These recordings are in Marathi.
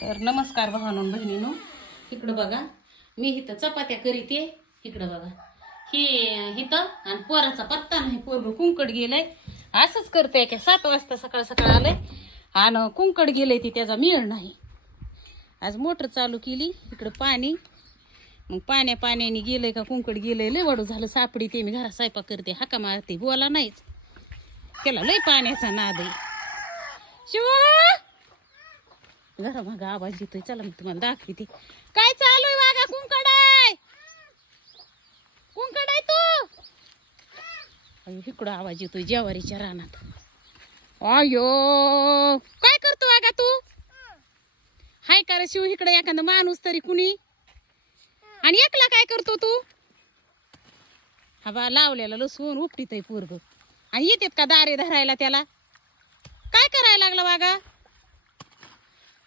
तर नमस्कार भावांनो बहिणींनो, इकडं बघा मी इथं चपात्या करीते. इकडं बघा ही इथं आणि पोराचा पत्ता नाही, पोरग कुंकड गेलंय. असंच करते की 7 वाजता सकाळ सकाळ आलंय आणि कुंकड गेलंय, ती त्याचा मेळ नाही. आज मोटर चालू केली, इकडं पाणी, मग पाण्याने गेलंय का कुंकड गेलंय. लय वाढू झालं सापडी ते. मी घरात स्वयंपाक करते, हाका मारते, बोला नाहीच, त्याला लय पाण्याचा नाद आहे. शिवा घरा मग आवाज येतोय, चला मी तुम्हाला दाखवते काय चालू आहे. वागा कुंकड आहे, कुंकड आहे तू. अयो इकडं आवाज येतोय ज्वारीच्या रानात. अयो काय करतो वागा तू? हाय का रे शिव, इकडे एखादा माणूस तरी कुणी. आणि एकला काय करतो तू? हा बा लावलेला लसूण उपटीत आहे पोरग. आणि येतात का दारे धरायला त्याला? काय करायला लागला वागा?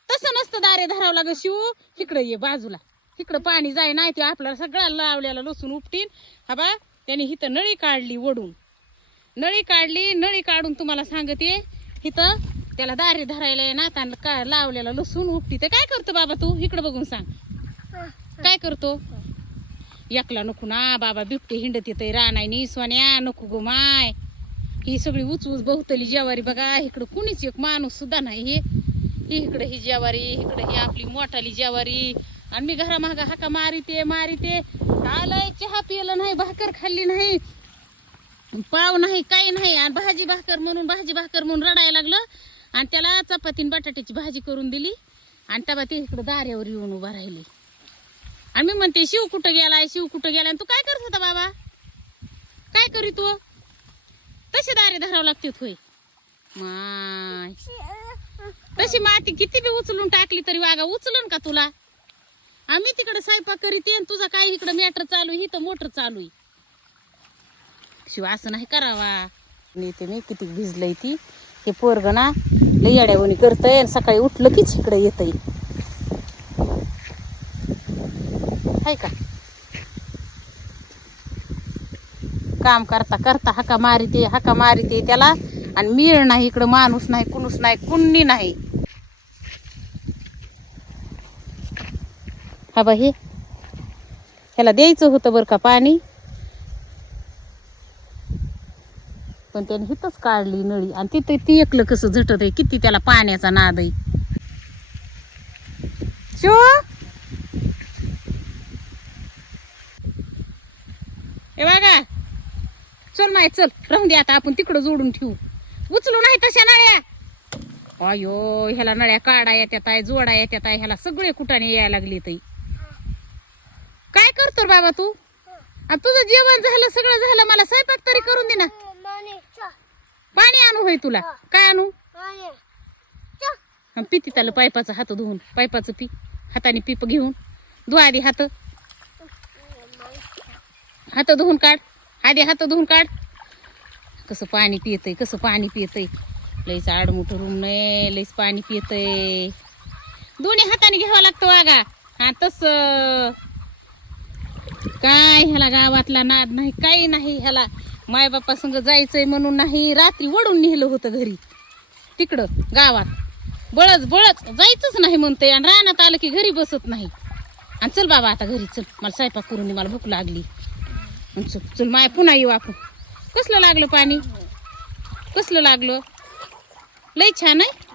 तसं नसतं दारे धरावं लागत शिव. इकडं ये बाजूला, इकडं पाणी जाय नाही ते आपल्याला सगळा लावलेला लसूण उपटीन. हा बा त्याने इथं नळी काढली वडून, नळी काढली. नळी काढून तुम्हाला सांगते इथं त्याला दारे धरायला नातान का लावलेला लसूण उपटीत. काय करतो बाबा तू? इकडं बघून सांग काय करतो. एकला नको ना बाबा, बिबटे हिंडत येतय रानायनी. सोन्या नको गो माय, ही सगळी उचऊच बहुतली ज्वारी बघा. इकडं कुणीच एक माणूस सुद्धा नाही. ही इकडे ही ज्वारी, इकडे ही आपली मोठाली ज्वारी. आणि मी घरा मागा हाका मारिते आलंय. चहा पिलं नाही, भाकर खाल्ली नाही, पाव नाही, काही नाही. आणि भाजी भाकर म्हणून रडायला लागलं. आणि त्याला चपातीन बटाट्याची भाजी करून दिली. आणि तेव्हा ते इकडं दाऱ्यावर येऊन उभा राहिली. आणि मी म्हणते शिव कुठं गेलाय, शिव कुठं गेलाय. तू काय करत होता बाबा? काय करी तू? तशी दारे धरावं लागते होय माय. तशी माती किती बी उचलून टाकली तरी वागा उचलन का तुला? आम्ही तिकडे स्वयंपाक करीते आणि तुझा काय इकडे मॅटर चालू आहे, इथं मोटर चालू आहे. शिव असं नाही करावा. नेते मी किती भिजलंय ती. हे पोरग ना लय येड्यावणी करतय. सकाळी उठलं कीच इकडे येतय. हाय का काम करता करता हाका मारिते त्याला. आणि मिळ नाही इकडं, माणूस नाही, कुणूस नाही, कुणी नाही. हा बा हे ह्याला द्यायचं होतं बरं का पाणी, पण त्याने हिथंच काढली नळी. आणि तिथे ती एकलं कसं झटत आहे, किती त्याला पाण्याचा नाद आहे. शो ए बघा चल माय चल, राहून दे आता, आपण तिकडं जोडून ठेवू. उचलू नाही तशा नळ्या. अयो ह्याला नळ्या काढा येत्यात आहे, जोडा येत्यात आहे, ह्याला सगळे कुठाने यायला लागले. ताई काय करतो बाबा तू? तुझं जेवण झालं, सगळं झालं, मला स्वयंपाक तरी करून दे ना. पाणी आणू होय तुला? काय आणू? पिती त्याला पाईपाचं हात धुवून, पाईपाचं पी, हाताने पीप घेऊन धुवा आधी. हात धुवून काढ आधी, हात धुवून काढ. कसं पाणी पियतय, लईच आडमुठ रूम नाही, लईच पाणी पियतय. दोन्ही हाताने घ्यावं लागतं वागा. हा तस काय ह्याला गावातला नाद नाही, काही नाही. ह्याला मायबापा संग जायचंय म्हणून नाही, रात्री वडून नेलं होतं घरी तिकडं गावात. बळच जायचंच नाही म्हणतंय. आणि रानात आलं की घरी बसत नाही. आणि चल बाबा आता घरी चल, मला स्वयंपाक करून दे, मला भूक लागली. चल माय पुन्हा येऊ आपण. कसलं लागलं पाणी, कसलं लागलं? लय छान आहे.